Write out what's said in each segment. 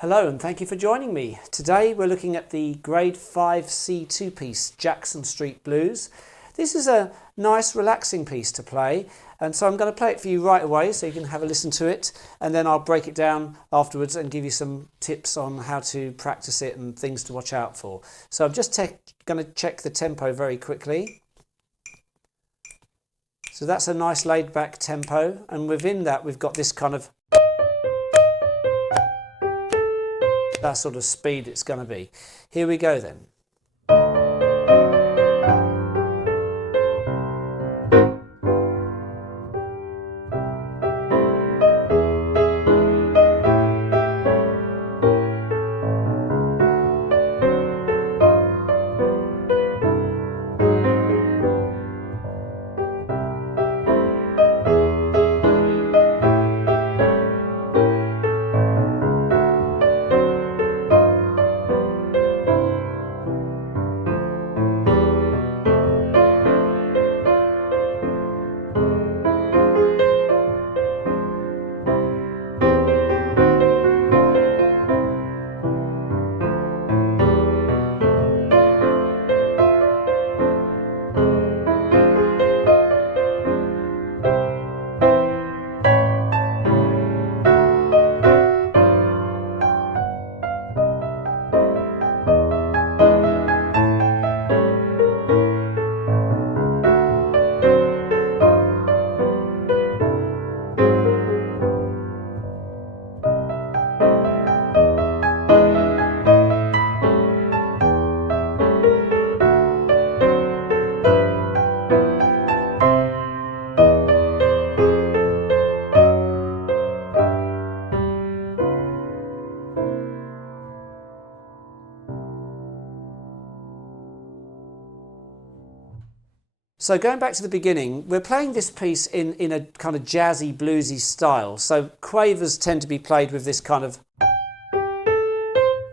Hello and thank you for joining me. Today we're looking at the Grade 5 C2 piece, Jackson Street Blues. This is a nice relaxing piece to play, and so I'm going to play it for you right away so you can have a listen to it, and then I'll break it down afterwards and give you some tips on how to practice it and things to watch out for. So I'm just going to check the tempo very quickly. So that's a nice laid back tempo, and within that we've got this kind of that sort of speed it's going to be. Here we go then. So going back to the beginning, we're playing this piece in a kind of jazzy, bluesy style. So quavers tend to be played with this kind of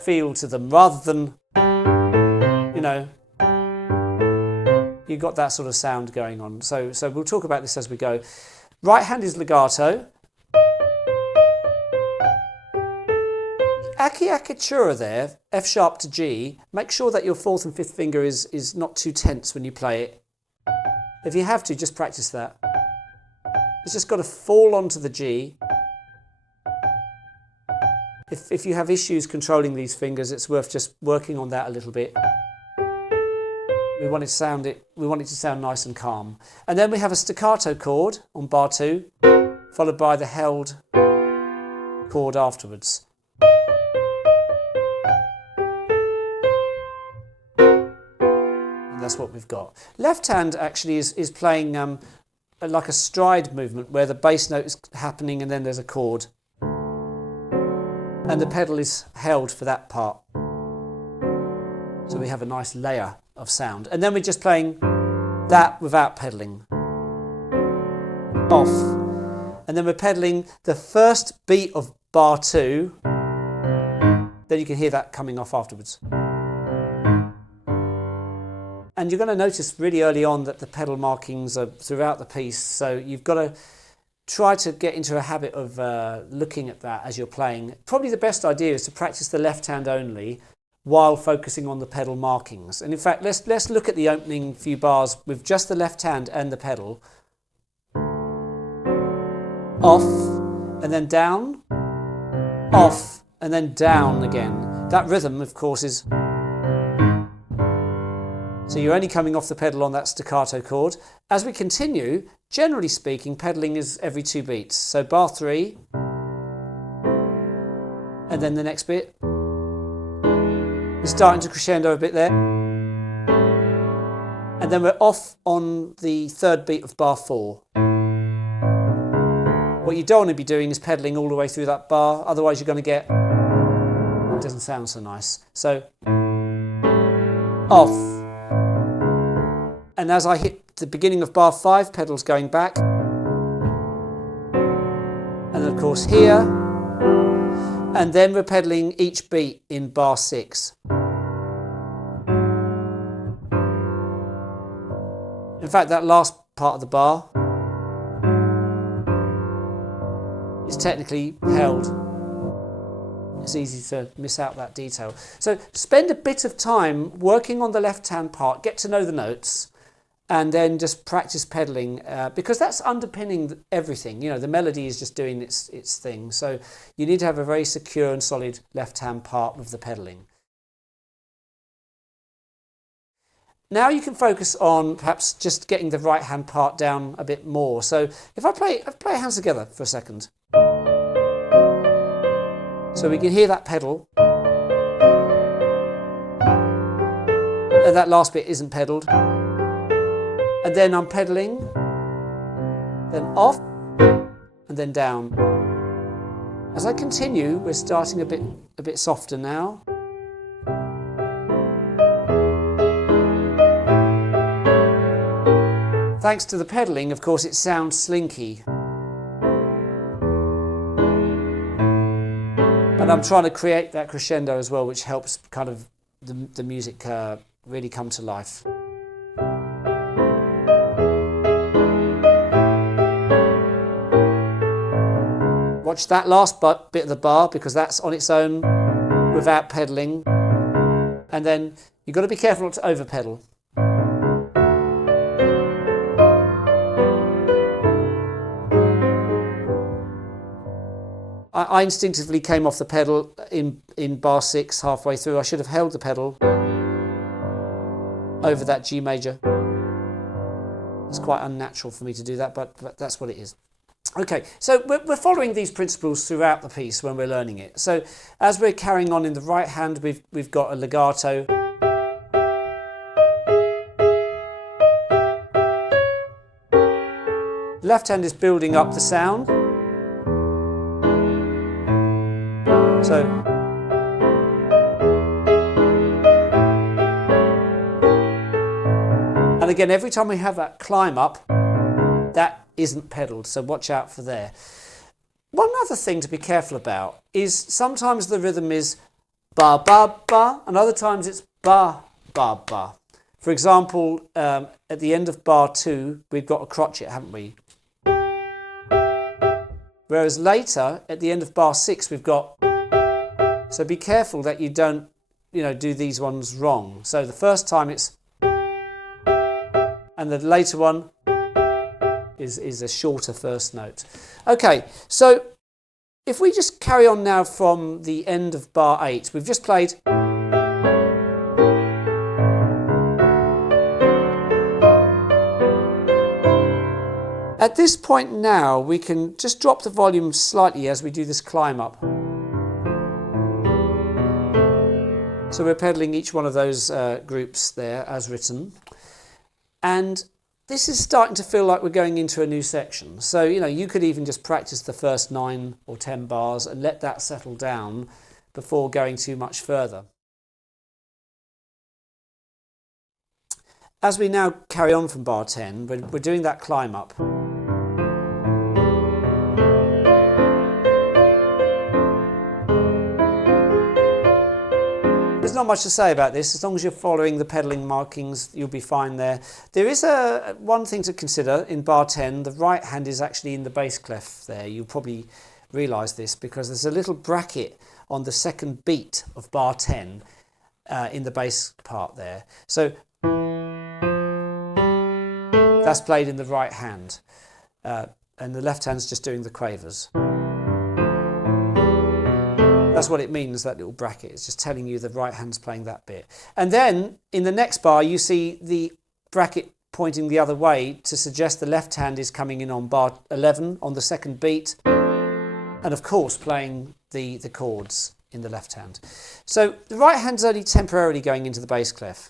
feel to them, rather than, you know, you've got that sort of sound going on. So we'll talk about this as we go. Right hand is legato. Acciaccatura there, F sharp to G. Make sure that your fourth and fifth finger is not too tense when you play it. If you have to, just practice that. It's just got to fall onto the G. If you have issues controlling these fingers, it's worth just working on that a little bit. We want it to sound nice and calm. And then we have a staccato chord on bar 2, followed by the held chord afterwards. That's what we've got. Left hand actually is playing like a stride movement where the bass note is happening and then there's a chord. And the pedal is held for that part. So we have a nice layer of sound. And then we're just playing that without pedaling. Off. And then we're pedaling the first beat of bar 2. Then you can hear that coming off afterwards. And you're going to notice really early on that the pedal markings are throughout the piece, so you've got to try to get into a habit of looking at that as you're playing. Probably the best idea is to practice the left hand only while focusing on the pedal markings. And in fact, let's look at the opening few bars with just the left hand and the pedal. Off, and then down, off, and then down again. That rhythm, of course, is... So you're only coming off the pedal on that staccato chord. As we continue, generally speaking, pedaling is every 2 beats. So bar 3, and then the next bit. We're starting to crescendo a bit there. And then we're off on the third beat of bar 4. What you don't want to be doing is pedaling all the way through that bar, otherwise you're going to get... It doesn't sound so nice. So, off. And as I hit the beginning of bar 5, pedals going back. And of course here. And then we're pedaling each beat in bar 6. In fact, that last part of the bar is technically held It's easy to miss out that detail. So spend a bit of time working on the left-hand part, get to know the notes, and then just practice pedalling, because that's underpinning everything. You know, the melody is just doing its thing. So you need to have a very secure and solid left-hand part with the pedalling. Now you can focus on perhaps just getting the right-hand part down a bit more. So if I play hands together for a second. So we can hear that pedal. And that last bit isn't pedalled. And then I'm pedalling, then off, and then down. As I continue, we're starting a bit softer now. Thanks to the pedalling, of course, it sounds slinky. And I'm trying to create that crescendo as well, which helps kind of the music really come to life. Watch that last bit of the bar, because that's on its own without pedalling. And then you've got to be careful not to over pedal. I instinctively came off the pedal in bar 6 halfway through. I should have held the pedal over that G major. It's quite unnatural for me to do that, but that's what it is. Okay, so we're following these principles throughout the piece when we're learning it. So as we're carrying on in the right hand, we've got a legato. The left hand is building up the sound. So and again, every time we have that climb up, that isn't pedalled, so watch out for there. One other thing to be careful about is sometimes the rhythm is ba ba ba, and other times it's ba ba ba. For example, at the end of bar 2, we've got a crotchet, haven't we? Whereas later, at the end of bar 6, we've got. So be careful that you don't, do these ones wrong. So the first time it's, and the later one is a shorter first note. Okay, so if we just carry on now from the end of bar 8, we've just played. At this point now, we can just drop the volume slightly as we do this climb up. So we're pedalling each one of those groups there as written. And this is starting to feel like we're going into a new section. So, you could even just practice the first 9 or 10 bars and let that settle down before going too much further. As we now carry on from bar 10, we're doing that climb up. There's not much to say about this. As long as you're following the pedalling markings, you'll be fine there. There is one thing to consider in bar 10. The right hand is actually in the bass clef there. You'll probably realise this because there's a little bracket on the second beat of bar 10 in the bass part there. So that's played in the right hand, and the left hand's just doing the quavers. That's what it means, that little bracket. It's just telling you the right hand's playing that bit. And then in the next bar, you see the bracket pointing the other way to suggest the left hand is coming in on bar 11 on the second beat, and of course playing the chords in the left hand. So the right hand's only temporarily going into the bass clef.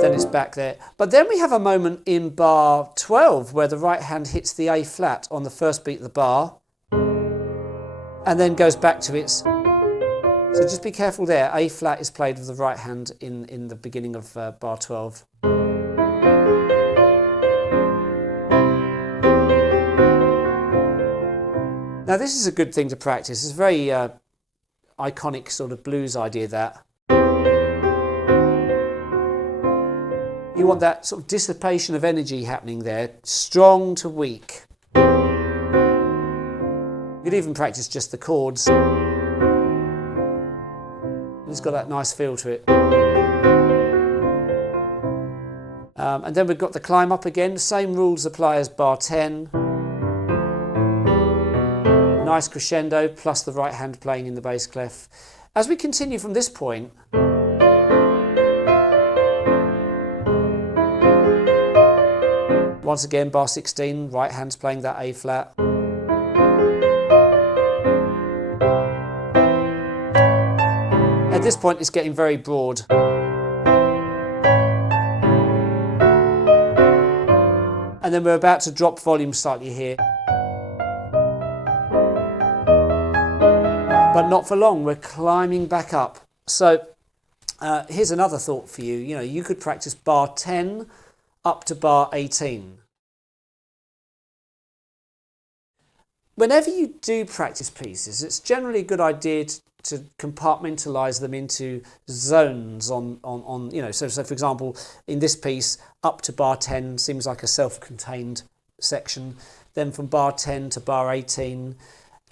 Then it's back there. But then we have a moment in bar 12 where the right hand hits the A flat on the first beat of the bar and then goes back to its. So just be careful there. A flat is played with the right hand in the beginning of bar 12. Now this is a good thing to practice. It's a very iconic sort of blues idea, that. You want that sort of dissipation of energy happening there, strong to weak. You could even practice just the chords. It's got that nice feel to it. And then we've got the climb up again. Same rules apply as bar 10. Nice crescendo plus the right hand playing in the bass clef. As we continue from this point, once again bar 16, right hand's playing that A flat. At this point it's getting very broad. And then we're about to drop volume slightly here. But not for long, we're climbing back up. So here's another thought for you. You know, you could practice bar 10 up to bar 18. Whenever you do practice pieces, it's generally a good idea to compartmentalise them into zones on you know, so for example, in this piece, up to bar 10 seems like a self-contained section, then from bar 10 to bar 18,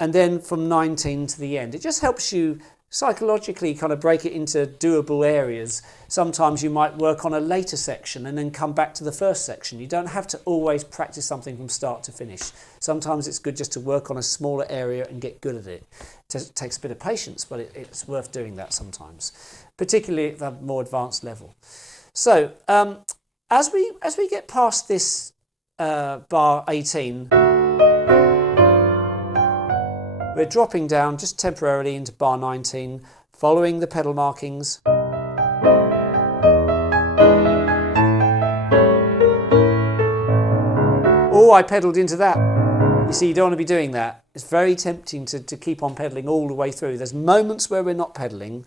and then from 19 to the end. It just helps you psychologically kind of break it into doable areas. Sometimes you might work on a later section and then come back to the first section. You don't have to always practice something from start to finish. Sometimes it's good just to work on a smaller area and get good at it. It takes a bit of patience, but it's worth doing that sometimes, particularly at the more advanced level. So as we get past this bar 18, we're dropping down just temporarily into bar 19, following the pedal markings. Oh, I pedalled into that. You see, you don't want to be doing that. It's very tempting to keep on pedalling all the way through. There's moments where we're not pedalling.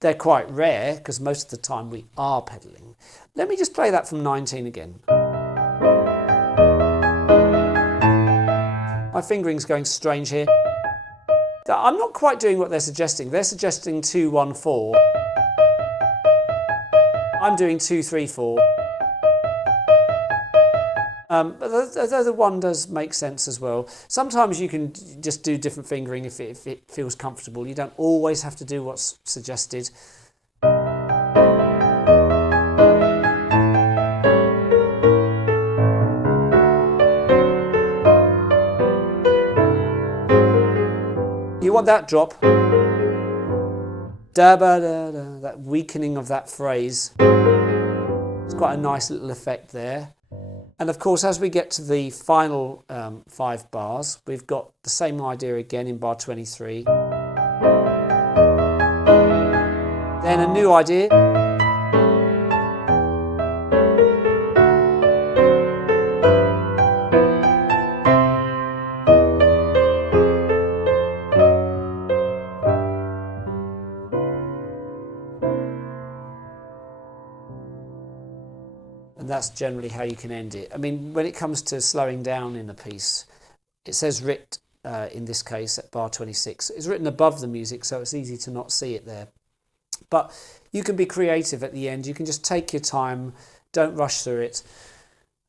They're quite rare because most of the time we are pedalling. Let me just play that from 19 again. My fingering's going strange here. I'm not quite doing what they're suggesting. They're suggesting 2, 1, 4. I'm doing 2, 3, 4. But the one does make sense as well. Sometimes you can just do different fingering if it feels comfortable. You don't always have to do what's suggested. You want that drop, da ba da da, that weakening of that phrase. It's quite a nice little effect there. And of course, as we get to the final 5 bars, we've got the same idea again in bar 23. Then a new idea. And that's generally how you can end it. I mean, when it comes to slowing down in a piece, it says writ in this case at bar 26. It's written above the music, so it's easy to not see it there. But you can be creative at the end. You can just take your time, don't rush through it.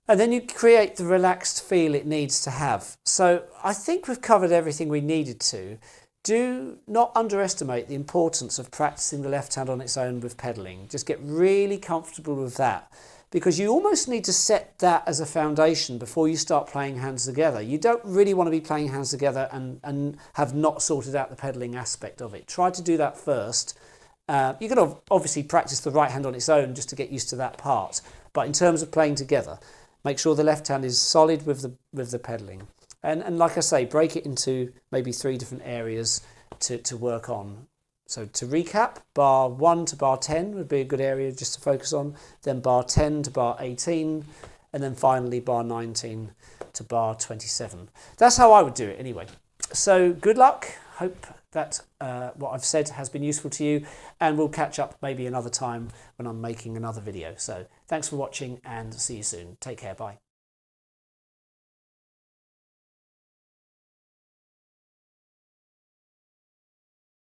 And then you create the relaxed feel it needs to have. So I think we've covered everything we needed to. Do not underestimate the importance of practicing the left hand on its own with pedalling. Just get really comfortable with that, because you almost need to set that as a foundation before you start playing hands together. You don't really want to be playing hands together and have not sorted out the pedalling aspect of it. Try to do that first. You can obviously practice the right hand on its own just to get used to that part. But in terms of playing together, make sure the left hand is solid with the pedalling. And like I say, break it into maybe 3 different areas to work on. So to recap, bar 1 to bar 10 would be a good area just to focus on, then bar 10 to bar 18, and then finally bar 19 to bar 27. That's how I would do it anyway. So good luck. Hope that what I've said has been useful to you, and we'll catch up maybe another time when I'm making another video. So thanks for watching and see you soon. Take care. Bye.